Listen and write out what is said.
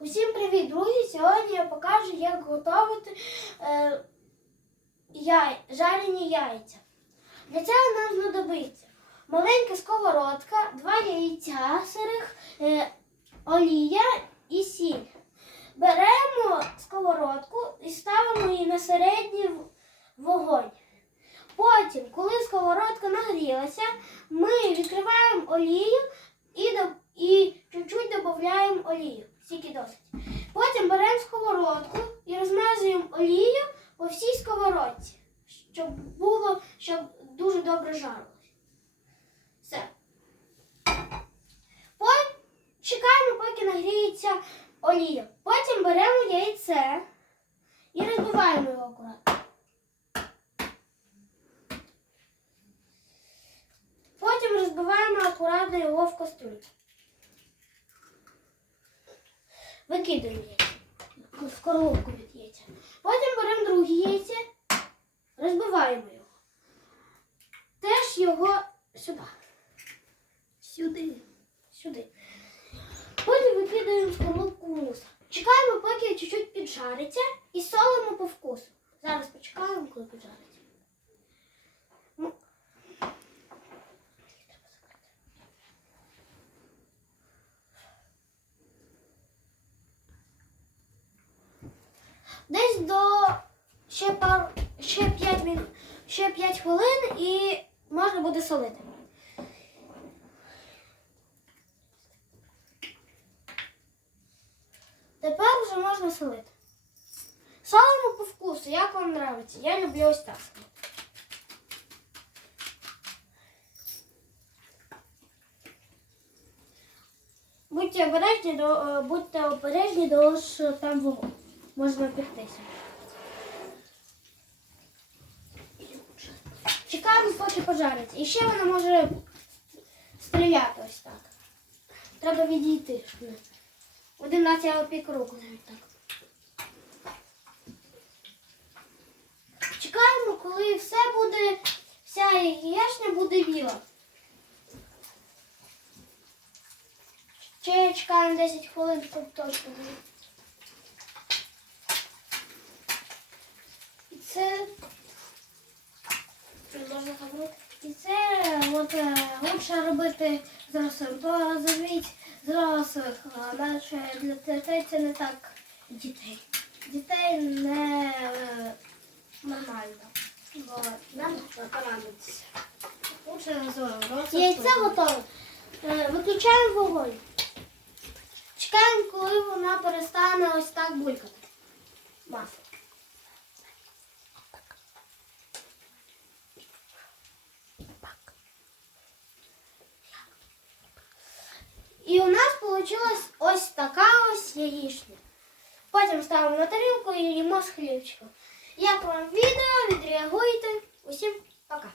Усім привіт, друзі! Сьогодні я покажу, як готувати е, яй, жарені яйця. Для цього нам знадобиться маленька сковородка, два яйця сирих, е, олія і сіль. Беремо сковородку і ставимо її на середній вогонь. Потім, коли сковородка нагрілася, ми відкриваємо олію і, і чуть-чуть додаємо олію. Стільки досить. Потім беремо сковородку і розмазуємо олію по всій сковородці, щоб було, щоб дуже добре жарилось. Все. Потім чекаємо, поки нагріється олія. Потім беремо яйце і розбиваємо його акуратно. Потім розбиваємо акуратно його в кастрюлю. Викидаємо яйця. В скорлупку від яйця. Потім беремо друге яйце, розбиваємо його. Теж його сюди. Сюди. Сюди. Потім викидаємо в скорлупку вниз. Чекаємо, поки чуть-чуть піджариться і солимо по вкусу. Зараз почекаємо, коли піджариться. Десь до ще пар ще 5 мін... ще 5 хвилин і можна буде солити. Тепер вже можна солити. Солимо по вкусу, як вам подобається. Я люблю ось так. Будьте обережні, е, будьте обережні, що там вогонь. Можна пектися. Чекаємо, поки пожариться. І ще вона може стріляти ось так. Треба відійти. Один раз я опік руку навіть так. Чекаємо, коли все буде, вся яєчня буде біла. Ще чекаємо 10 хвилин, щоб точно буде. І це можна говорити. І це от, е, лучше робити з росом. То зробіть з рослих, а наче для дітей це не так дітей. Дітей не е, нормально. Бо нам поранитися. Лучше з. Яйце готове. Виключаємо вогонь. Чекаємо, коли вона перестане ось так булькати. Масло. І у нас вийшла ось така ось яєчня. Потім ставимо на тарілку і їмо з хлібчиком. Як вам відео? Відреагуйте. Усім пока.